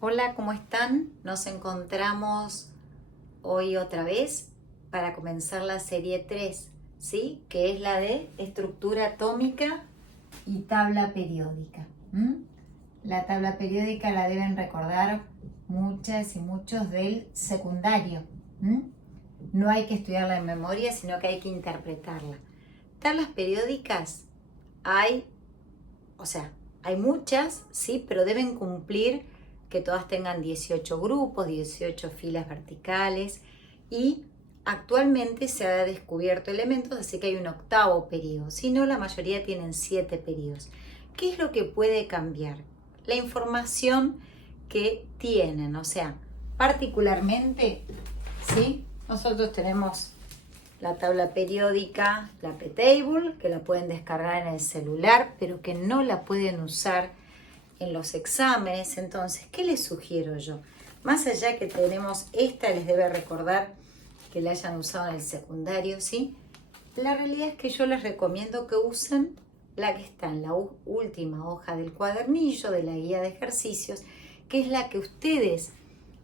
Hola, ¿cómo están? Nos encontramos hoy otra vez para comenzar la serie 3, ¿sí? Que es la de estructura atómica y tabla periódica. La tabla periódica la deben recordar muchas y muchos del secundario. No hay que estudiarla en memoria, sino que hay que interpretarla. Tablas periódicas hay, hay muchas, ¿sí? Pero deben cumplir que todas tengan 18 grupos, 18 filas verticales y actualmente se ha descubierto elementos, así que hay un octavo periodo, si no la mayoría tienen 7 periodos. ¿Qué es lo que puede cambiar? La información que tienen, particularmente, ¿sí? Nosotros tenemos la tabla periódica, la P-Table, que la pueden descargar en el celular, pero que no la pueden usar en los exámenes. Entonces, ¿qué les sugiero yo? Más allá que tenemos esta, les debe recordar que la hayan usado en el secundario, ¿sí? La realidad es que yo les recomiendo que usen la que está en la última hoja del cuadernillo, de la guía de ejercicios, que es la que ustedes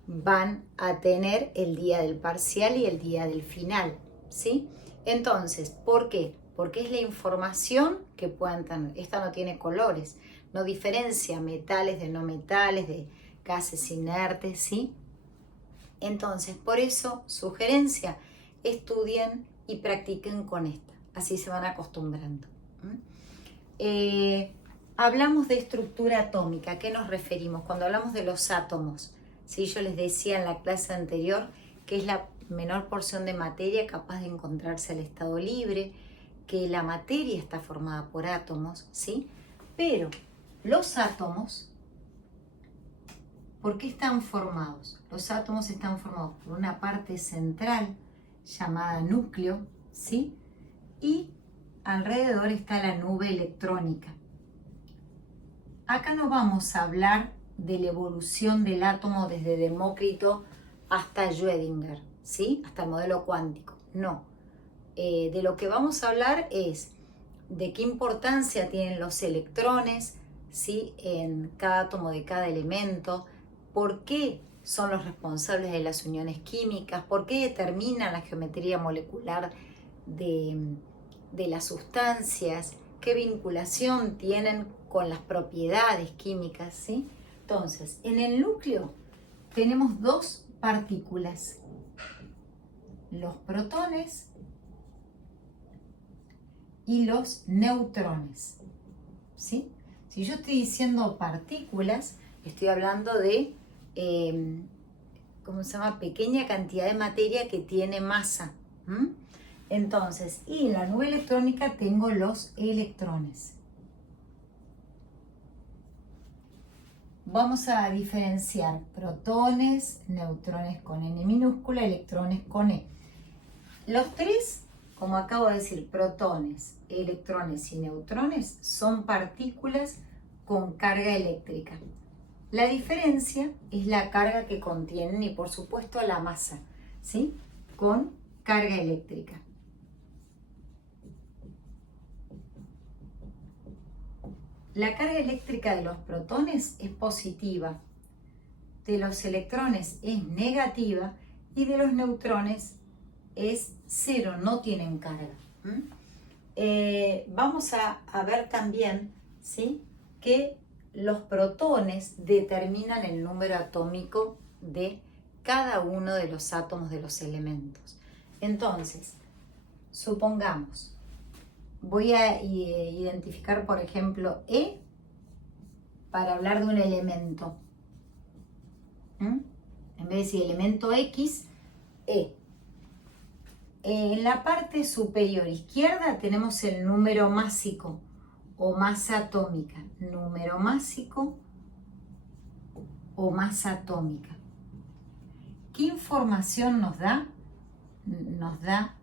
van a tener el día del parcial y el día del final, ¿sí? Entonces, ¿por qué? Porque es la información que puedan tener. Esta no tiene colores, no diferencia metales de no metales, de gases inertes, ¿sí? Entonces, por eso, sugerencia, estudien y practiquen con esta. Así se van acostumbrando. Hablamos de estructura atómica. ¿A qué nos referimos? Cuando hablamos de los átomos, ¿sí? Yo les decía en la clase anterior que es la menor porción de materia capaz de encontrarse al estado libre, que la materia está formada por átomos, ¿sí? Pero los átomos, ¿por qué están formados? Los átomos están formados por una parte central llamada núcleo, ¿sí? Y alrededor está la nube electrónica. Acá no vamos a hablar de la evolución del átomo desde Demócrito hasta Schrödinger, ¿sí? Hasta el modelo cuántico. No. De lo que vamos a hablar es de qué importancia tienen los electrones, ¿sí? En cada átomo de cada elemento, por qué son los responsables de las uniones químicas, por qué determinan la geometría molecular de las sustancias, qué vinculación tienen con las propiedades químicas, ¿sí? Entonces, en el núcleo tenemos dos partículas, los protones y los neutrones, ¿sí? Si yo estoy diciendo partículas, estoy hablando de, pequeña cantidad de materia que tiene masa. Entonces, y en la nube electrónica tengo los electrones. Vamos a diferenciar protones, neutrones con N minúscula, electrones con E. Los tres, como acabo de decir, protones, electrones y neutrones son partículas con carga eléctrica. La diferencia es la carga que contienen y por supuesto la masa, ¿sí? Con carga eléctrica. La carga eléctrica de los protones es positiva, de los electrones es negativa y de los neutrones es cero, no tienen carga. Vamos a ver también, ¿sí? Que los protones determinan el número atómico de cada uno de los átomos de los elementos. Entonces, supongamos, voy a identificar, por ejemplo, E para hablar de un elemento. En vez de decir elemento X, E. En la parte superior izquierda tenemos el número másico o masa atómica. Número másico o masa atómica. ¿Qué información nos da? Nos da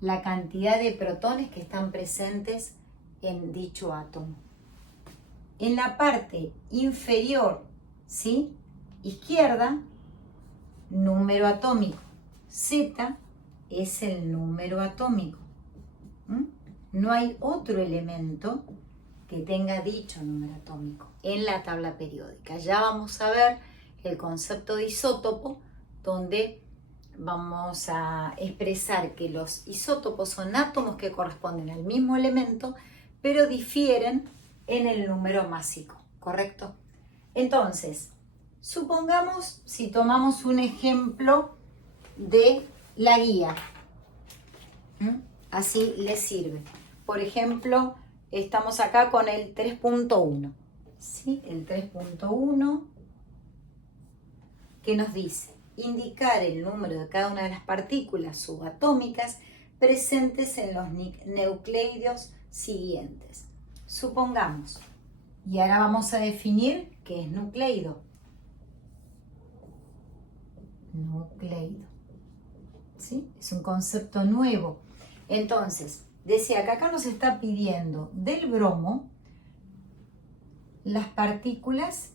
la cantidad de protones que están presentes en dicho átomo. En la parte inferior, ¿sí? Izquierda, número atómico. Z es el número atómico. No hay otro elemento que tenga dicho número atómico en la tabla periódica. Ya vamos a ver el concepto de isótopo, donde vamos a expresar que los isótopos son átomos que corresponden al mismo elemento, pero difieren en el número másico, ¿correcto? Entonces, supongamos, si tomamos un ejemplo de la guía, así les sirve. Por ejemplo, estamos acá con el 3.1, ¿sí? El 3.1 que nos dice indicar el número de cada una de las partículas subatómicas presentes en los nucleidos siguientes. Supongamos, y ahora vamos a definir qué es nucleido. Nucleido, ¿sí? Es un concepto nuevo. Entonces, decía que acá nos está pidiendo del bromo las partículas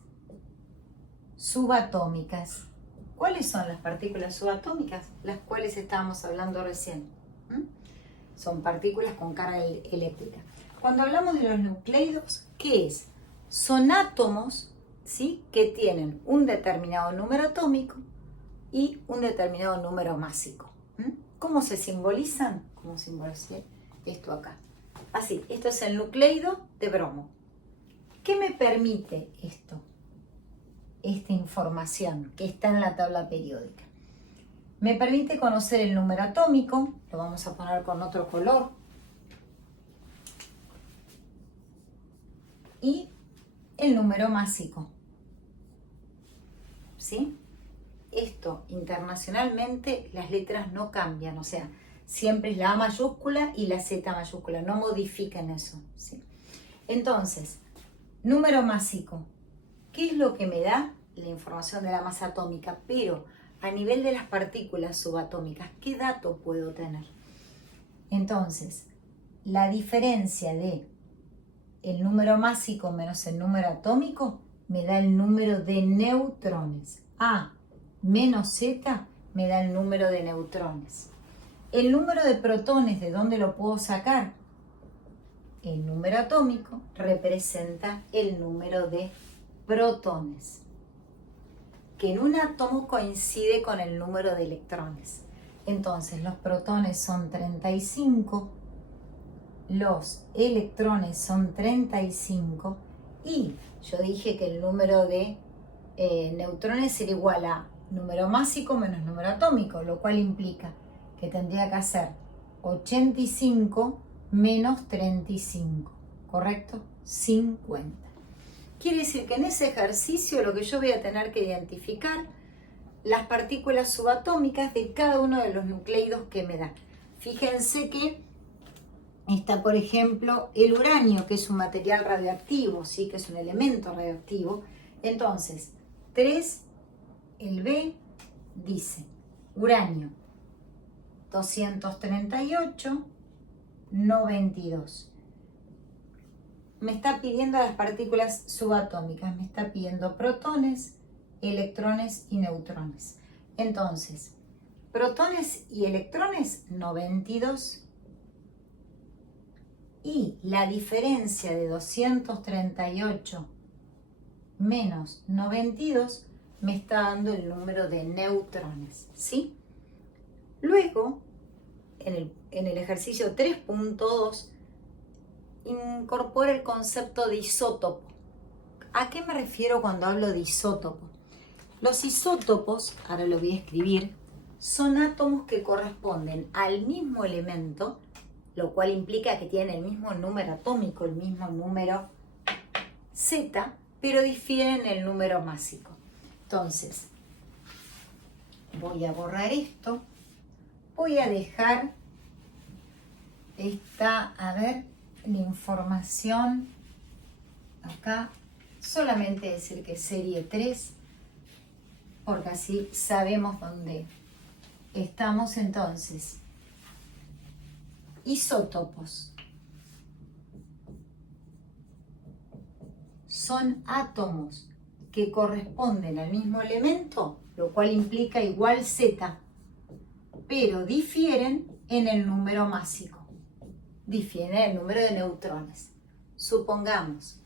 subatómicas. ¿Cuáles son las partículas subatómicas? Las cuales estábamos hablando recién. Son partículas con carga eléctrica. Cuando hablamos de los nucleidos, ¿qué es? Son átomos, ¿sí?, que tienen un determinado número atómico y un determinado número másico. ¿Cómo se simbolizan? ¿Cómo simbolicé esto acá? Así, esto es el nucleido de bromo. ¿Qué me permite esto? Esta información que está en la tabla periódica. Me permite conocer el número atómico, lo vamos a poner con otro color, y el número másico. ¿Sí? Esto internacionalmente las letras no cambian, o sea, siempre es la A mayúscula y la Z mayúscula, no modifican eso, ¿sí? Entonces, número másico, ¿qué es lo que me da? La información de la masa atómica, pero a nivel de las partículas subatómicas, ¿qué dato puedo tener? Entonces, la diferencia de el número másico menos el número atómico me da el número de neutrones. A menos Z me da el número de neutrones. El número de protones, ¿de dónde lo puedo sacar? El número atómico representa el número de protones, que en un átomo coincide con el número de electrones. Entonces, los protones son 35, los electrones son 35, y yo dije que el número de neutrones era igual a número másico menos número atómico, lo cual implica que tendría que hacer 85 menos 35, ¿correcto? 50. Quiere decir que en ese ejercicio lo que yo voy a tener que identificar las partículas subatómicas de cada uno de los nucleidos que me da. Fíjense que está, por ejemplo, el uranio, que es un material radioactivo, ¿sí?, que es un elemento radioactivo. Entonces, 3, el B, dice uranio 238, 92. Me está pidiendo las partículas subatómicas, me está pidiendo protones, electrones y neutrones. Entonces, protones y electrones, 92. Y la diferencia de 238 menos 92 me está dando el número de neutrones, ¿sí? Luego, en el ejercicio 3.2, incorpora el concepto de isótopo. ¿A qué me refiero cuando hablo de isótopo? Los isótopos, ahora lo voy a escribir, son átomos que corresponden al mismo elemento, lo cual implica que tienen el mismo número atómico, el mismo número Z, pero difieren en el número másico. Entonces, voy a borrar esto, voy a dejar esta, la información acá, solamente decir que serie 3, porque así sabemos dónde estamos. Entonces, isótopos son átomos que corresponden al mismo elemento, lo cual implica igual Z, pero difieren en el número másico, difieren en el número de neutrones. Supongamos,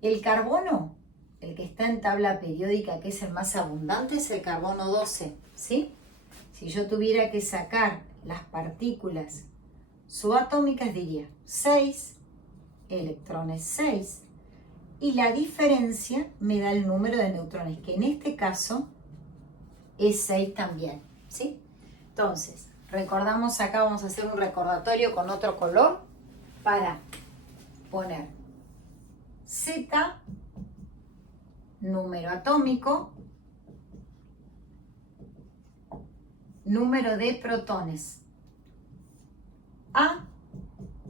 el carbono el que está en tabla periódica, que es el más abundante, es el carbono 12, ¿sí? Si yo tuviera que sacar las partículas subatómicas, diría 6, electrones 6, y la diferencia me da el número de neutrones, que en este caso es 6 también, ¿sí? Entonces, recordamos acá, vamos a hacer un recordatorio con otro color para poner Z, número atómico, número de protones, A,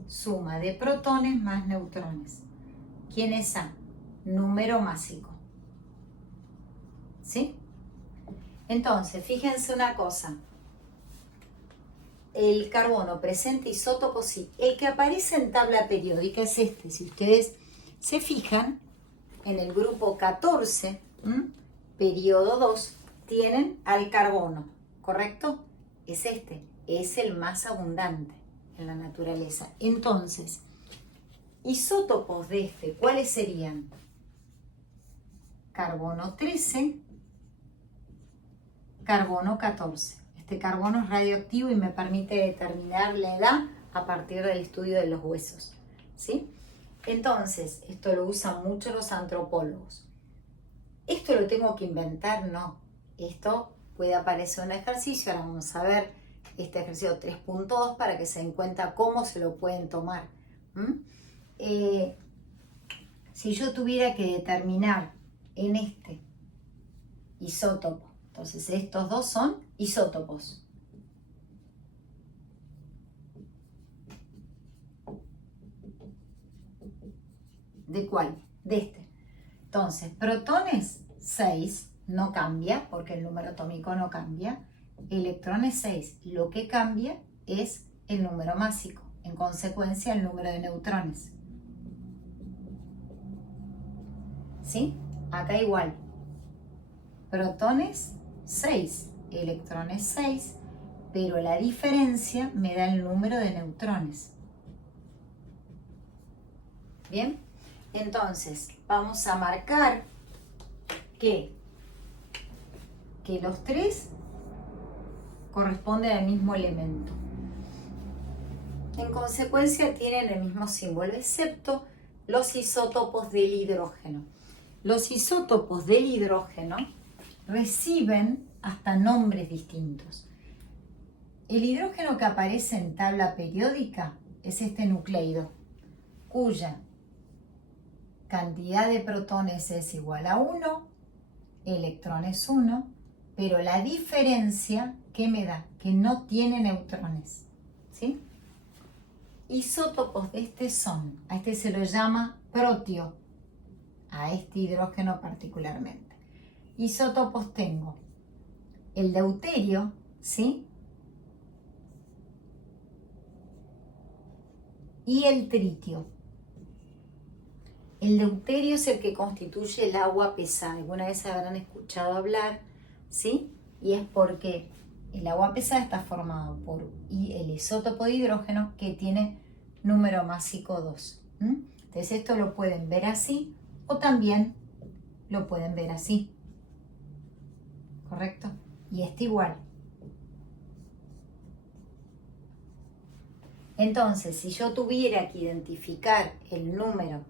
suma de protones más neutrones. ¿Quién es A? Número másico, ¿sí? Entonces, fíjense una cosa. El carbono presenta isótopos, sí. El que aparece en tabla periódica es este. Si ustedes se fijan, en el grupo 14, periodo 2, tienen al carbono, ¿correcto? Es este, es el más abundante en la naturaleza. Entonces, isótopos de este, ¿cuáles serían? Carbono 13, carbono 14. Este carbono es radioactivo y me permite determinar la edad a partir del estudio de los huesos, ¿sí? Entonces, esto lo usan mucho los antropólogos. ¿Esto lo tengo que inventar? No. Esto puede aparecer en un ejercicio. Ahora vamos a ver este ejercicio 3.2 para que se den cuenta cómo se lo pueden tomar. Si yo tuviera que determinar en este isótopo, entonces estos dos son isótopos. ¿De cuál? De este. Entonces, protones 6, no cambia porque el número atómico no cambia. Electrones 6, lo que cambia es el número másico, en consecuencia el número de neutrones. ¿Sí? Acá igual. Protones 6, electrones 6, pero la diferencia me da el número de neutrones. ¿Bien? Entonces, vamos a marcar que los tres corresponden al mismo elemento. En consecuencia, tienen el mismo símbolo, excepto los isótopos del hidrógeno. Los isótopos del hidrógeno reciben hasta nombres distintos. El hidrógeno que aparece en tabla periódica es este nucleido, cuya cantidad de protones es igual a 1, electrones 1, pero la diferencia, ¿qué me da? Que no tiene neutrones, ¿sí? Isótopos de este son, a este se lo llama protio, a este hidrógeno particularmente. Isótopos tengo el deuterio, ¿sí? Y el tritio. El deuterio es el que constituye el agua pesada. Alguna vez habrán escuchado hablar, ¿sí? Y es porque el agua pesada está formado por el isótopo de hidrógeno que tiene número másico 2. Entonces esto lo pueden ver así o también lo pueden ver así. ¿Correcto? Y este igual. Entonces, si yo tuviera que identificar el número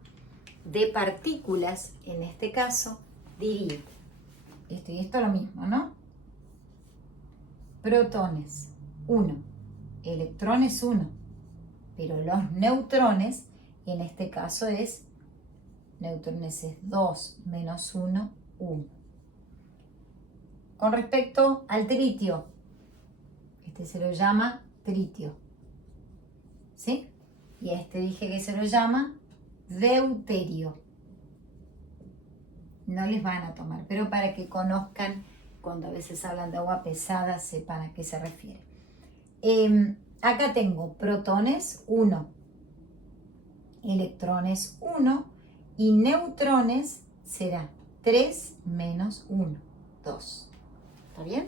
de partículas, en este caso, diría esto y esto lo mismo, ¿no? Protones 1, electrones 1, pero los neutrones, en este caso es neutrones es 2 menos 1, 1. Con respecto al tritio, este se lo llama tritio, ¿sí? Y a este dije que se lo llama deuterio. No les van a tomar, pero para que conozcan, cuando a veces hablan de agua pesada, sepan a qué se refiere. Acá tengo protones 1, electrones 1 y neutrones será 3 menos 1, 2. ¿Está bien?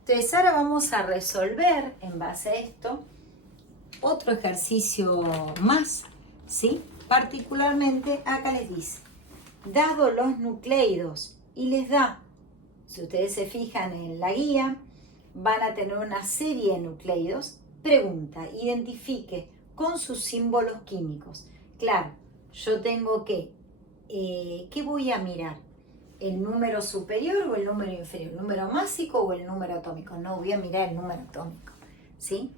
Entonces ahora vamos a resolver en base a esto otro ejercicio más, ¿sí? Particularmente acá les dice, dado los nucleidos, y les da, si ustedes se fijan en la guía, van a tener una serie de nucleidos. Pregunta, identifique con sus símbolos químicos. Claro, yo tengo que, ¿qué voy a mirar? ¿El número superior o el número inferior? ¿El número másico o el número atómico? No, voy a mirar el número atómico, ¿sí?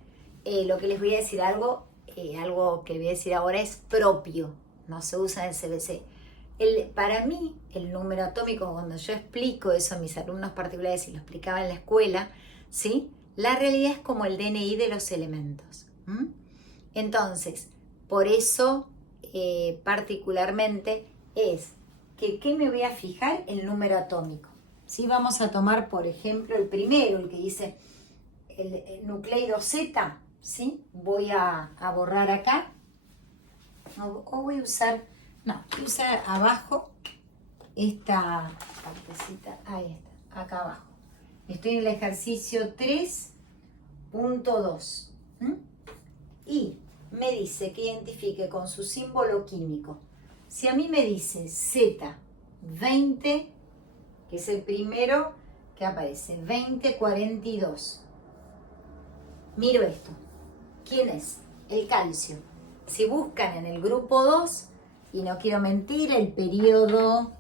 Lo que les voy a decir algo que les voy a decir ahora es propio, no se usa en el CBC. Para mí, el número atómico, cuando yo explico eso a mis alumnos particulares y lo explicaba en la escuela, ¿sí? La realidad es como el DNI de los elementos. Entonces, por eso, particularmente, es que ¿qué me voy a fijar? El número atómico. ¿Sí? Vamos a tomar, por ejemplo, el primero, el que dice el nucleido Z, ¿sí? Voy a borrar acá. O voy a usar, no, voy a usar abajo esta partecita, ahí está, acá abajo. Estoy en el ejercicio 3.2. Y me dice que identifique con su símbolo químico. Si a mí me dice Z20, que es el primero que aparece, 2042. Miro esto. ¿Quién es? El calcio. Si buscan en el grupo 2, y no quiero mentir, el periodo,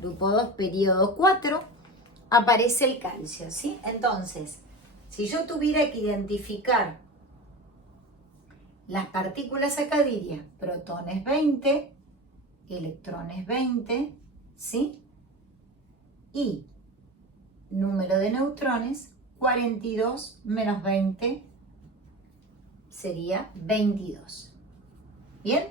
grupo 2, periodo 4, aparece el calcio, ¿sí? Entonces, si yo tuviera que identificar las partículas acá, diría protones 20, electrones 20, ¿sí? Y número de neutrones, 42 menos 20 sería 22. ¿Bien?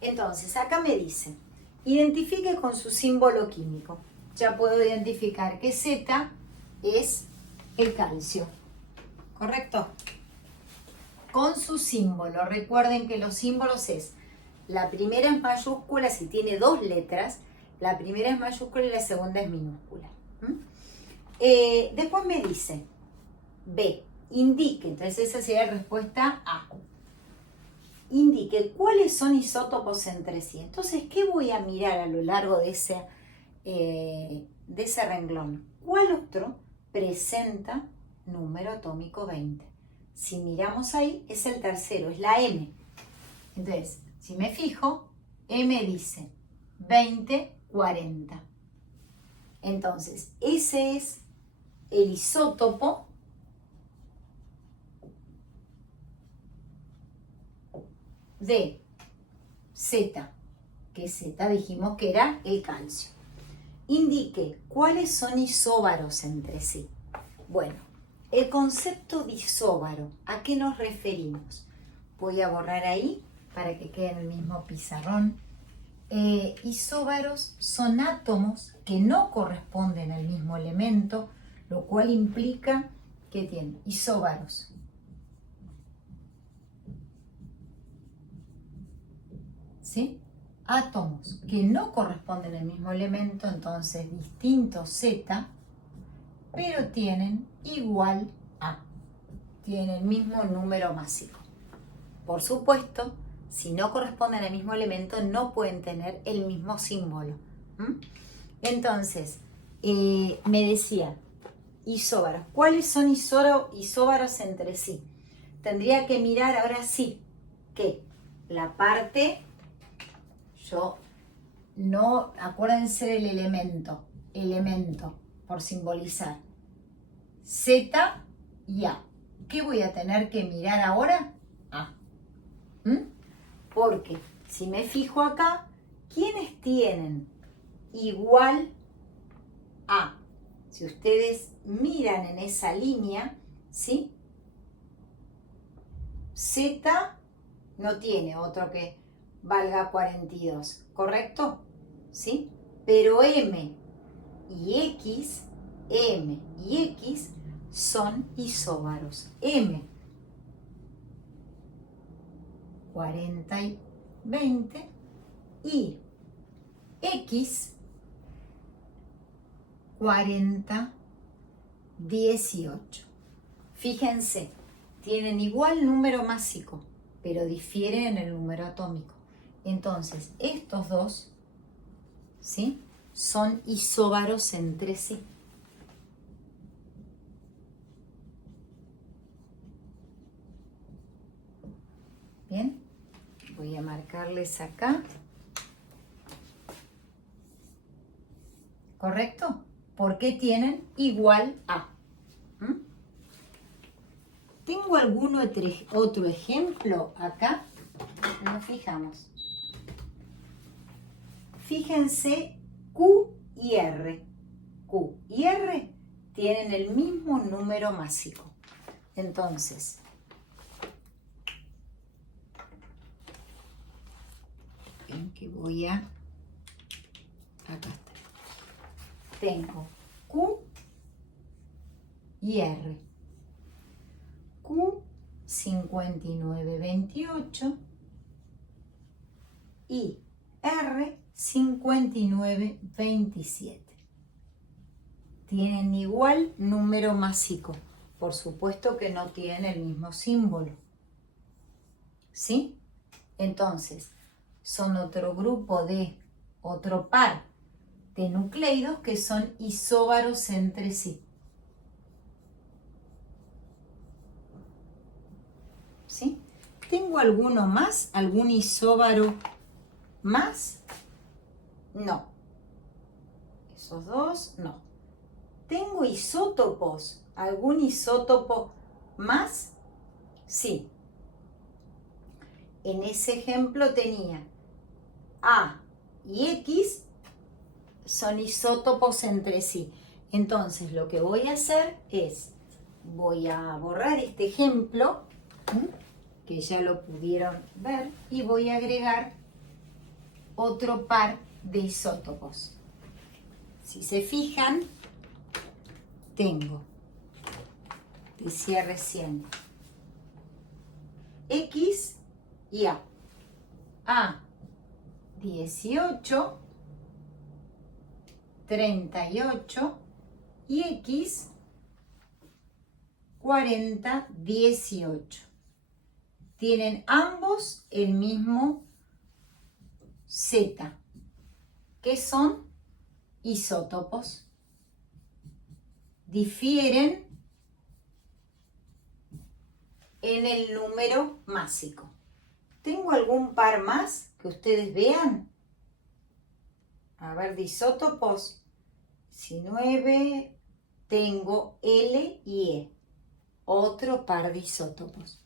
Entonces, acá me dice, identifique con su símbolo químico. Ya puedo identificar que Z es el calcio. ¿Correcto? Con su símbolo. Recuerden que los símbolos es, la primera es mayúscula, si tiene dos letras, la primera es mayúscula y la segunda es minúscula. Después me dice, B, indique, entonces esa sería la respuesta A. Indique cuáles son isótopos entre sí. Entonces, ¿qué voy a mirar a lo largo de ese renglón? ¿Cuál otro presenta número atómico 20? Si miramos ahí, es el tercero, es la M. Entonces, si me fijo, M dice 2040. Entonces, ese es el isótopo de Z, que Z dijimos que era el calcio. Indique cuáles son isóbaros entre sí. Bueno, el concepto de isóbaro, ¿a qué nos referimos? Voy a borrar ahí para que quede en el mismo pizarrón. Isóbaros son átomos que no corresponden al mismo elemento, lo cual implica que tienen isóbaros. ¿Sí? Átomos que no corresponden al mismo elemento, entonces distinto Z, pero tienen igual A, tienen el mismo número másico. Por supuesto, si no corresponden al mismo elemento, no pueden tener el mismo símbolo. Entonces, me decía, isóbaros. ¿Cuáles son isóbaros entre sí? Tendría que mirar ahora sí que la parte, acuérdense del elemento, por simbolizar, Z y A. ¿Qué voy a tener que mirar ahora? A. Porque si me fijo acá, ¿quiénes tienen igual A? Si ustedes miran en esa línea, ¿sí? Z no tiene otro que valga 42, ¿correcto? ¿Sí? Pero M y X son isóbaros. M, 40 y 20, y X, 40, 18. Fíjense, tienen igual número másico, pero difieren en el número atómico. Entonces, estos dos ¿sí? Son isóbaros entre sí. Bien, voy a marcarles acá. ¿Correcto? Porque tienen igual a. ¿Mm? ¿Tengo algún otro ejemplo acá? Nos fijamos. Fíjense Q y R. Q y R tienen el mismo número másico. Entonces, ven que voy a... Acá está. Tengo Q y R. Q 5928 y R 5927. Tienen igual número másico. Por supuesto que no tienen el mismo símbolo. ¿Sí? Entonces, son otro grupo otro par de nucleidos que son isóbaros entre sí. ¿Sí? ¿Tengo alguno más? ¿Algún isóbaro más? No. Esos dos, no. ¿Tengo isótopos? ¿Algún isótopo más? Sí. En ese ejemplo tenía A y X son isótopos entre sí. Entonces lo que voy a hacer es, voy a borrar este ejemplo, que ya lo pudieron ver, y voy a agregar otro par de isótopos. Si se fijan, tengo, decía recién, X y A. A 18, 38 y X 40, 18. Tienen ambos el mismo Z, que son isótopos. Difieren en el número másico. ¿Tengo algún par más que ustedes vean? A ver, de isótopos. 19, tengo L y E. Otro par de isótopos.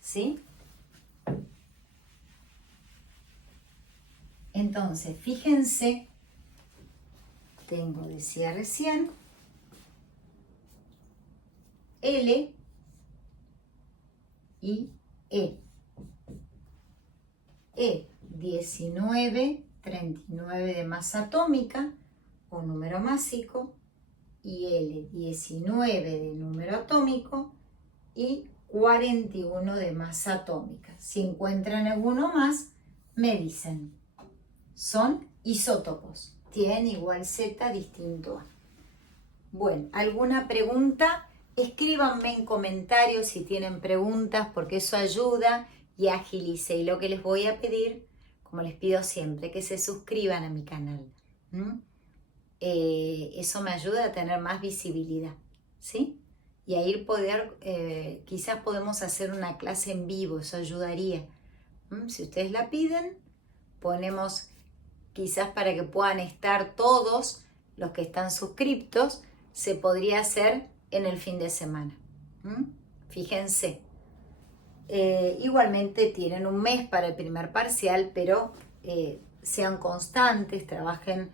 ¿Sí? Entonces, fíjense, tengo, decía recién, L y E. E, 19, 39 de masa atómica, o número másico, y L, 19 de número atómico, y 41 de masa atómica. Si encuentran alguno más, me dicen. Son isótopos. Tienen igual Z distinto A. Bueno, ¿alguna pregunta? Escríbanme en comentarios si tienen preguntas, porque eso ayuda y agiliza. Y lo que les voy a pedir, como les pido siempre, que se suscriban a mi canal. Eso me ayuda a tener más visibilidad, ¿sí? Y a poder, quizás podemos hacer una clase en vivo, eso ayudaría. Si ustedes la piden, ponemos quizás para que puedan estar todos los que están suscriptos, se podría hacer en el fin de semana. Fíjense. Igualmente tienen un mes para el primer parcial, pero sean constantes, trabajen,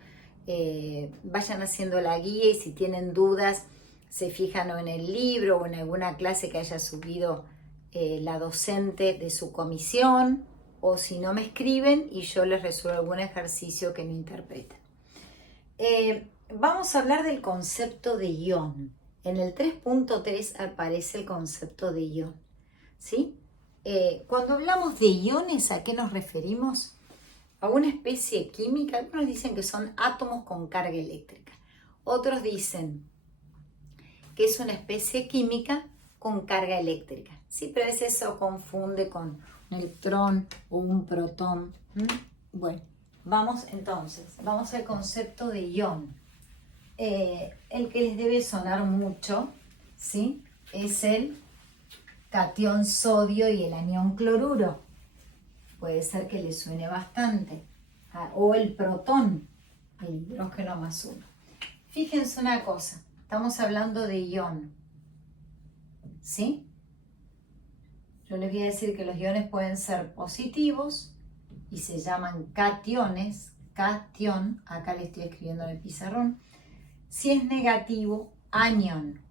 vayan haciendo la guía y si tienen dudas se fijan o en el libro o en alguna clase que haya subido la docente de su comisión, o si no me escriben y yo les resuelvo algún ejercicio que no interpreten. Vamos a hablar del concepto de ion. En el 3.3 aparece el concepto de ion, ¿sí? Cuando hablamos de iones, ¿a qué nos referimos? A una especie química. Algunos dicen que son átomos con carga eléctrica. Otros dicen que es una especie química con carga eléctrica. Sí, pero a veces eso confunde con un electrón o un protón. Bueno, Vamos al concepto de ion. El que les debe sonar mucho, ¿sí? Es el catión sodio y el anión cloruro. Puede ser que les suene bastante. O el protón, el hidrógeno más uno. Fíjense una cosa, estamos hablando de ion, ¿sí? Yo les voy a decir que los iones pueden ser positivos y se llaman cationes, cation, acá le estoy escribiendo en el pizarrón. Si es negativo, anión.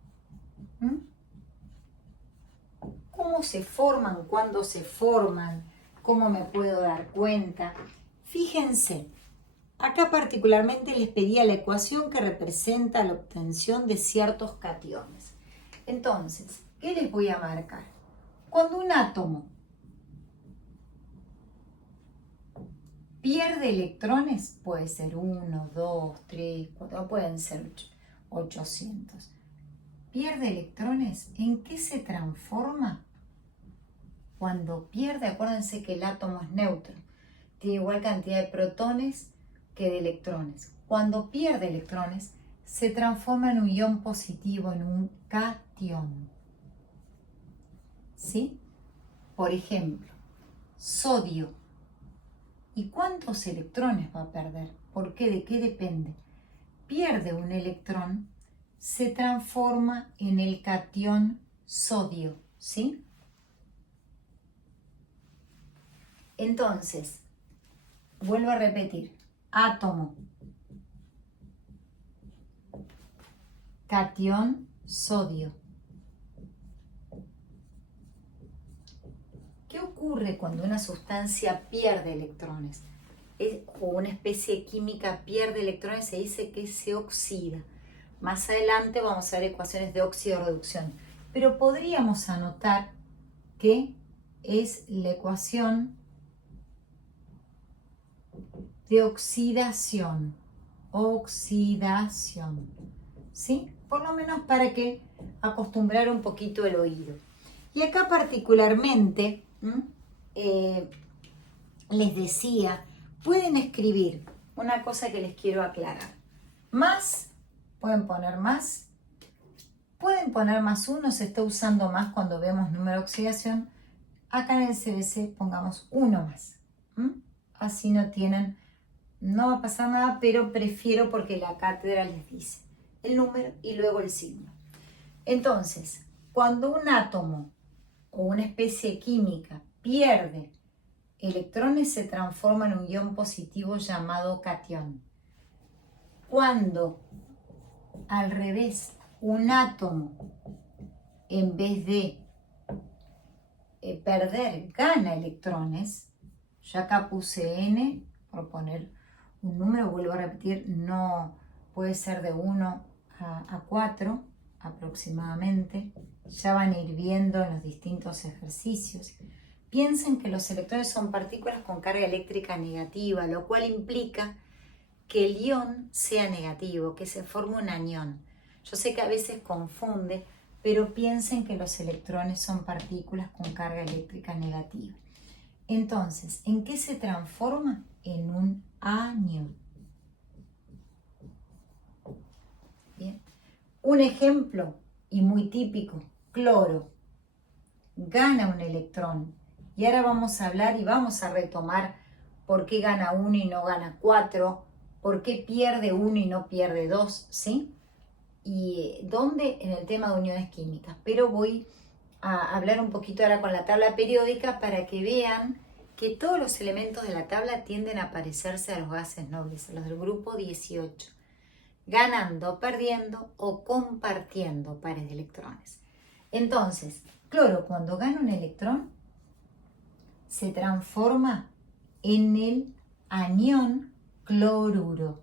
¿Cómo se forman? ¿Cuándo se forman? ¿Cómo me puedo dar cuenta? Fíjense, acá particularmente les pedía la ecuación que representa la obtención de ciertos cationes. Entonces, ¿qué les voy a marcar? Cuando un átomo pierde electrones, puede ser 1, 2, 3, 4, pueden ser 800. Pierde electrones, ¿en qué se transforma? Cuando pierde, acuérdense que el átomo es neutro, tiene igual cantidad de protones que de electrones. Cuando pierde electrones, se transforma en un ion positivo, en un catión. ¿Sí? Por ejemplo, sodio. ¿Y cuántos electrones va a perder? ¿Por qué? ¿De qué depende? Pierde un electrón, se transforma en el catión sodio, ¿sí? Entonces, vuelvo a repetir, átomo, catión sodio. ¿Qué ocurre cuando una sustancia pierde electrones? O una especie química pierde electrones, se dice que se oxida. Más adelante vamos a ver ecuaciones de óxido-reducción. Pero podríamos anotar que es la ecuación de oxidación. Oxidación. ¿Sí? Por lo menos para que acostumbrar un poquito el oído. Y acá particularmente les decía, pueden escribir una cosa que les quiero aclarar. Más, pueden poner más. Pueden poner más 1, se está usando más cuando vemos número de oxidación. Acá en el CBC pongamos 1 más. Así no va a pasar nada, pero prefiero porque la cátedra les dice el número y luego el signo. Entonces, cuando un átomo o una especie química pierde electrones, se transforma en un ion positivo llamado catión. Cuando, al revés, un átomo, en vez de perder, gana electrones, yo acá puse N, por poner un número, vuelvo a repetir, no puede ser de 1 a 4 aproximadamente, ya van a ir viendo en los distintos ejercicios. Piensen que los electrones son partículas con carga eléctrica negativa, lo cual implica que el ion sea negativo, que se forme un anión. Yo sé que a veces confunde, pero piensen que los electrones son partículas con carga eléctrica negativa. Entonces, ¿en qué se transforma? En un anión. Bien. Un ejemplo, y muy típico, cloro. Gana un electrón. Y ahora vamos a hablar y vamos a retomar por qué gana 1 y no gana 4, por qué pierde 1 y no pierde 2, ¿sí? Y dónde en el tema de uniones químicas. Pero voy a hablar un poquito ahora con la tabla periódica para que vean que todos los elementos de la tabla tienden a parecerse a los gases nobles, a los del grupo 18, ganando, perdiendo o compartiendo pares de electrones. Entonces, cloro, cuando gana un electrón, se transforma en el anión cloruro.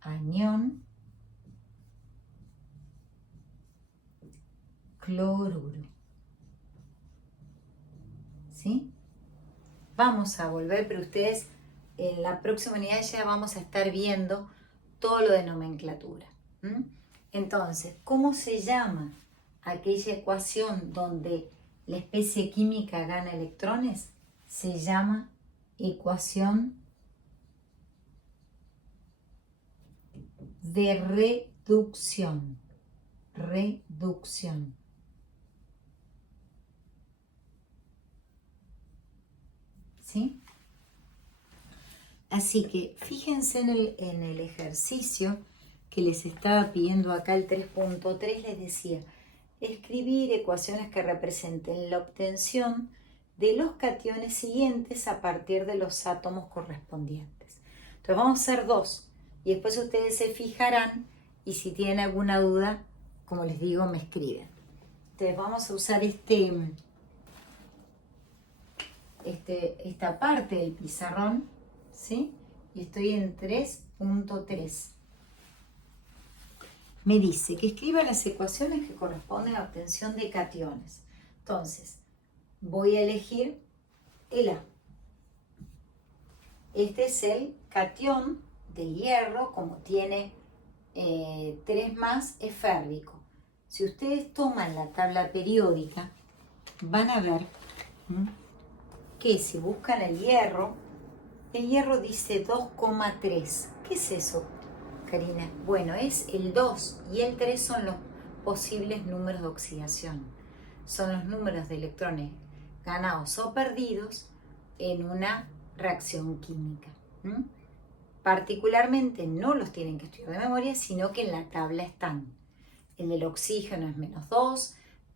Anión cloruro. ¿Sí? Vamos a volver, pero ustedes en la próxima unidad ya vamos a estar viendo todo lo de nomenclatura. Entonces, ¿cómo se llama aquella ecuación donde la especie química gana electrones? Se llama ecuación de reducción. Reducción. ¿Sí? Así que fíjense en el ejercicio que les estaba pidiendo acá, el 3.3, les decía, escribir ecuaciones que representen la obtención de los cationes siguientes a partir de los átomos correspondientes. Entonces vamos a hacer dos y después ustedes se fijarán y si tienen alguna duda, como les digo, me escriben. Entonces vamos a usar esta parte del pizarrón, ¿sí? Y estoy en 3.3. Me dice que escriba las ecuaciones que corresponden a la obtención de cationes. Entonces, voy a elegir el A. Este es el catión de hierro, como tiene 3 más, es férrico. Si ustedes toman la tabla periódica, van a ver que si buscan el hierro dice 2,3. ¿Qué es eso, Karina? Bueno, es el 2 y el 3 son los posibles números de oxidación. Son los números de electrones ganados o perdidos en una reacción química. Particularmente no los tienen que estudiar de memoria, sino que en la tabla están. El del oxígeno es -2,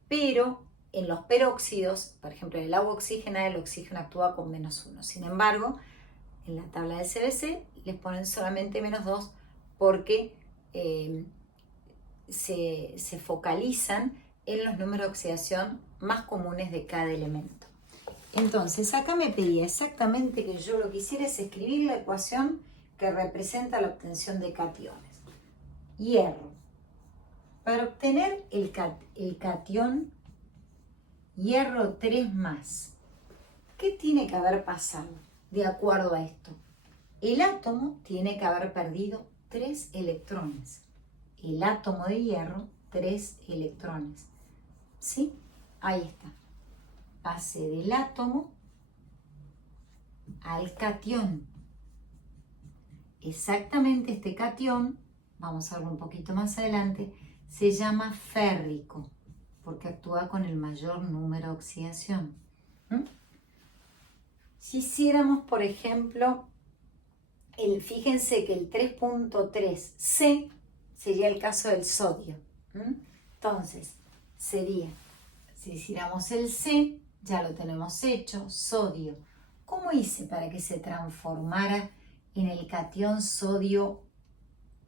pero en los peróxidos, por ejemplo, en el agua oxigenada, el oxígeno actúa con -1. Sin embargo, en la tabla del CBC les ponen solamente -2 porque se focalizan en los números de oxidación más comunes de cada elemento. Entonces, acá me pedía exactamente que yo lo que hiciera es escribir la ecuación que representa la obtención de cationes. Hierro. Para obtener el catión hierro 3 más, ¿qué tiene que haber pasado de acuerdo a esto? El átomo tiene que haber perdido 3 electrones. El átomo de hierro, 3 electrones. ¿Sí? Ahí está. Pase del átomo al catión. Exactamente este catión, vamos a verlo un poquito más adelante, se llama férrico, porque actúa con el mayor número de oxidación. Si hiciéramos, por ejemplo, fíjense que el 3.3C sería el caso del sodio. Entonces, sería, si hiciéramos el C, ya lo tenemos hecho, sodio. ¿Cómo hice para que se transformara en el catión sodio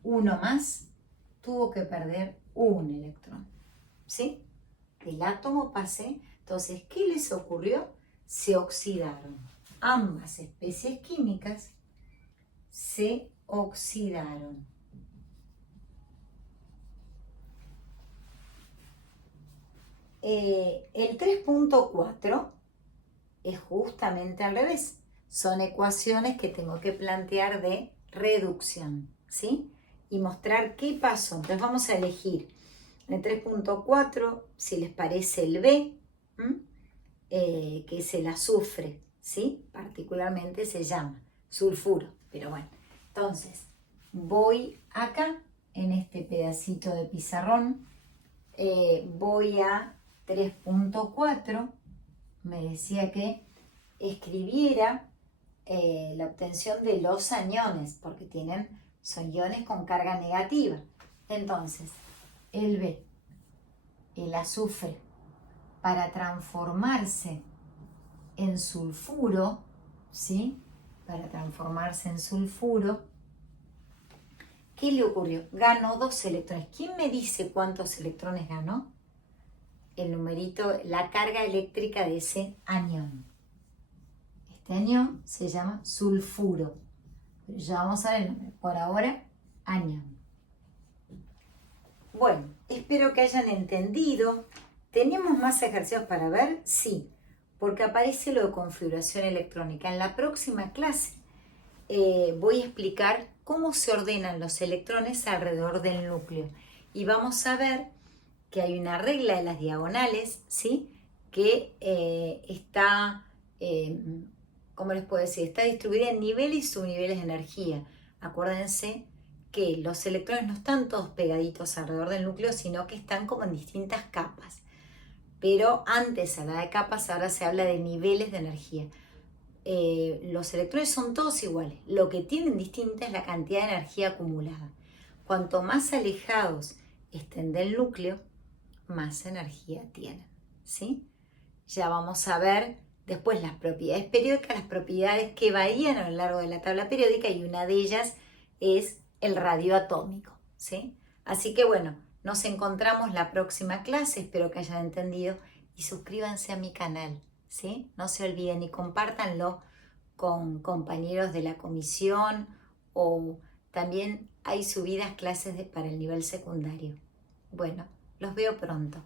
1 más? Tuvo que perder un electrón, ¿sí? Del átomo pasé. Entonces, ¿qué les ocurrió? Se oxidaron. Ambas especies químicas se oxidaron. El 3.4 es justamente al revés. Son ecuaciones que tengo que plantear de reducción, ¿sí? Y mostrar qué pasó. Entonces vamos a elegir en el 3.4, si les parece el B, que es el azufre, ¿sí? Particularmente se llama sulfuro, pero bueno. Entonces, voy acá, en este pedacito de pizarrón, voy a 3.4, me decía que escribiera la obtención de los aniones, porque son iones con carga negativa. Entonces, el B, el azufre, para transformarse en sulfuro, ¿sí? Para transformarse en sulfuro, ¿qué le ocurrió? Ganó 2 electrones. ¿Quién me dice cuántos electrones ganó? El numerito, la carga eléctrica de ese anión. Este anión se llama sulfuro. Pero ya vamos a ver el nombre. Por ahora, anión. Bueno, espero que hayan entendido. ¿Tenemos más ejercicios para ver? Sí, porque aparece lo de configuración electrónica. En la próxima clase voy a explicar cómo se ordenan los electrones alrededor del núcleo. Y vamos a ver que hay una regla de las diagonales, ¿sí? Que está, ¿cómo les puedo decir? Está distribuida en niveles y subniveles de energía. Acuérdense que los electrones no están todos pegaditos alrededor del núcleo, sino que están como en distintas capas. Pero antes se habla de capas, ahora se habla de niveles de energía. Los electrones son todos iguales. Lo que tienen distinta es la cantidad de energía acumulada. Cuanto más alejados estén del núcleo, más energía tienen, ¿sí? Ya vamos a ver después las propiedades periódicas, las propiedades que varían a lo largo de la tabla periódica, y una de ellas es el radio atómico, ¿sí? Así que bueno, nos encontramos la próxima clase, espero que hayan entendido y suscríbanse a mi canal, ¿sí? No se olviden y compártanlo con compañeros de la comisión, o también hay subidas clases para el nivel secundario. Bueno, los veo pronto.